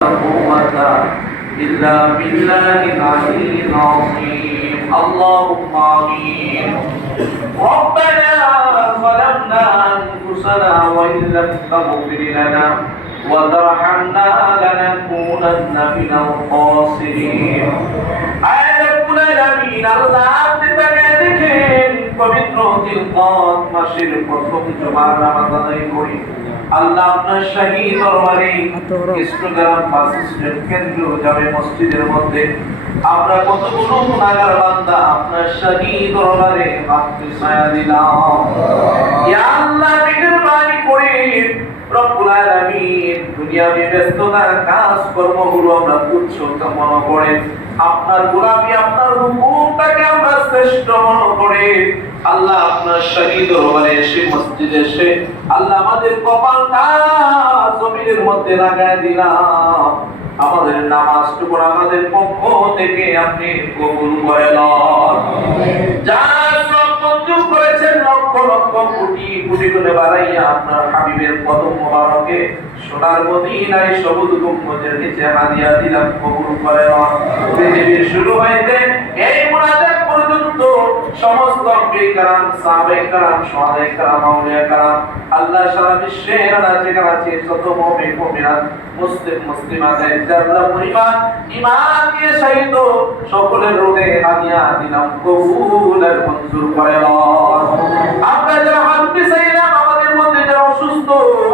قوة إلا بالله العلي العظيم. اللهم آمين. ربنا ظلمنا أنفسنا وإن لم تغفر لنا وترحمنا لنكونن من الخاسرين. رব্বুল আলামিন, আল্লাহ আপনি তাকিয়ে দেখেন পবিত্র জিলকদ মাসের প্রথম জুমার নামাজ আদায় করি। আল্লাহ আপনার শাহী দরবারে ইস্টগ্রাম বাস স্ট্যান্ড কেন্দ্রীয় জামে মসজিদের মধ্যে আমরা কতগুলো গুনাহগার বান্দা আপনার শাহী দরবারে মাফি ছায়া দিলাম। ইয়া আল্লাহ মেহেরবানি করে রব্বুল আলামিন, দুনিয়াবি ব্যস্ততা কাজ কর্মগুলো আমরা তুচ্ছ মনে করে আপনার গোলামি আপনার হুকুমটাকে আমরা শ্রেষ্ঠ মনে করে আল্লাহ আপনার শাহী দরবারে এসে মসজিদে এসে আল্লাহ আমাদের কপালটা জমিনের মধ্যে লাগায় দিলাম। আমাদের নামাজটুকু আমাদের পক্ষ থেকে আপনি কবুল করে লন। যার সব মঞ্জুর করেছেন লক্ষ লক্ষ কোটি কোটি করে বাড়াইয়া আপনার হাবিবের কদম মোবারকে সোনার মদিনায় সবুজ গম্বুজের নিচে হাদিয়া দিলাম, কবুল করে লন। পৃথিবীর শুরু হইতে এই মুনাজাত পর্যন্ত সমস্ত আম্বিয়া کرام, সাহাবায়ে کرام, শুহাদায়ে کرام, আউলিয়া کرام, আল্লাহ সারা বিশ্বের আনাচে কানাচে যত মুমিন মুমিনাত, মুসলিম মুসলিমাত, যারা পরিবার ঈমান নিয়ে শহীদ সকলের রূহে হাদিয়া দিলাম, কবুল আর মঞ্জুর করে লন। আমরা যারা হাত পিছাইলাম, আমাদের মধ্যে যারা অসুস্থ,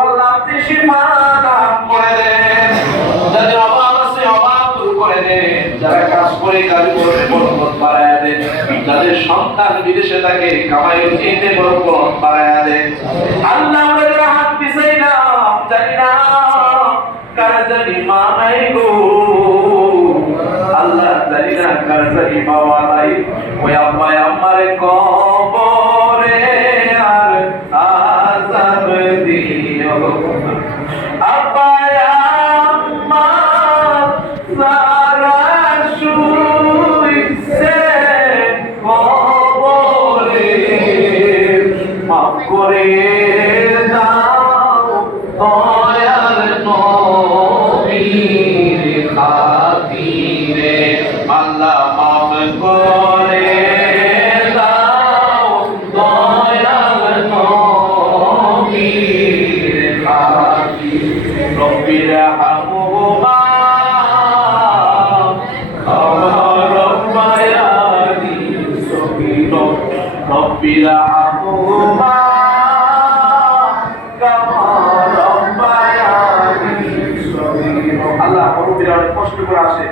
আল্লাহ আপনি শিফা দান করে দেন। যাদের অভাব আছে অভাব দূর করে দেন। যারা কাজ করে কাজ করবে বরকত বাড়ায়া দেন। যাদের সন্তান বিদেশে থাকে কামাই রুজিতে বরকত বাড়ায়া দেন। আল্লাহ আমরা যারা হাত পিছাইলাম, জানি না কার জানি মা নাই গো, আল্লাহ জানি না কার জানি বাবা নাই, ওই আম্মা আমারে কবরে আর আযাব দিও। আব্বা আম্মা যারা শুইছে কবরে মাফ করে দাও দয়াল নবীর খাতিরে, আল্লাহ মাফ করে দাও দয়াল নবীর খাতিরে। রব্বির হামহুমা কামা রাব্বায়ানি সগীরা, রব্বির হামহুমা কামা রাব্বায়ানি সগীরা। আল্লাহ মুরব্বিরা অনেক কষ্ট করে আসে।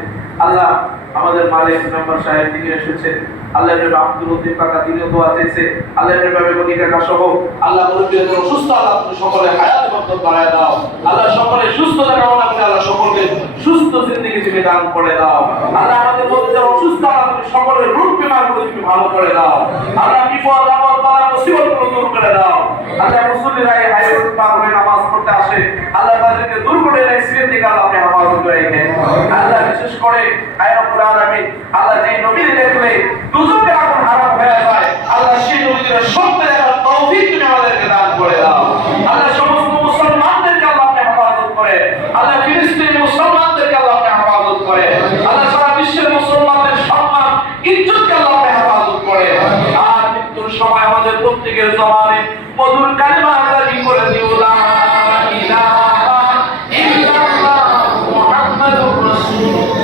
আল্লাহ আমাদের মালিক মেম্বার সাহেব থেকে এসেছে, আল্লাহ নবী আব্দুল লতিফ কাকা দিনে দোয়া চাইছে, আল্লাহ নবী বনি কাকা সহ আল্লাহ মুরব্বিদের সুস্থ, আল্লাহ তুমি সকলে হায়াত বরকত বাড়ায় দাও। আল্লাহ সকলে সুস্থতা কামনা করে আল্লাহ সকলকে সুস্থ জিন্দেগি তুমি দান করে দাও। আল্লাহ আমাদের মধ্যে যারা অসুস্থ, আল্লাহ তুমি সকলের রোগ বিমারগুলো তুমি ভালো করে দাও। আল্লাহ বিপদ আপদ বালা মুসিবতগুলো দূর করে দাও। আল্লাহ মুসল্লিরা এই হায়াত পার হয়ে নামাজ পড়তে আসে, আল্লাহ তাদেরকে দূর করে অ্যাক্সিডেন্ট থেকে আল্লাহ আপনি হেফাজত করে রাখেন। আল্লাহ বিশেষ করে আয়াতুল আলামিন, আল্লাহ যে নবীর দেখলে দুজনের আগুন হারাম হয়ে যায়, আল্লাহ সেই নবীদের সত্য দেখার তৌফিক তুমি আমাদেরকে দান করে দাও। আল্লাহ সমস্ত মুসলমানদেরকে আল্লাহ আপনি হেফাজত করে, আল্লাহ ফিলিস্তিনি মুসলমানদেরকে আল্লাহ আপনি হেফাজত করে, আল্লাহ সারা বিশ্বের মুসলমানদের সম্মান ইজ্জতকে আল্লাহ আপনি হেফাজত করে। আর মৃত্যুর সময় আমাদের প্রত্যেকের জবানে মধুর কালিমা জারি করে দিও, লা ইলাহা ইল্লাল্লাহ মুহাম্মাদুর রাসূলুল্লাহ।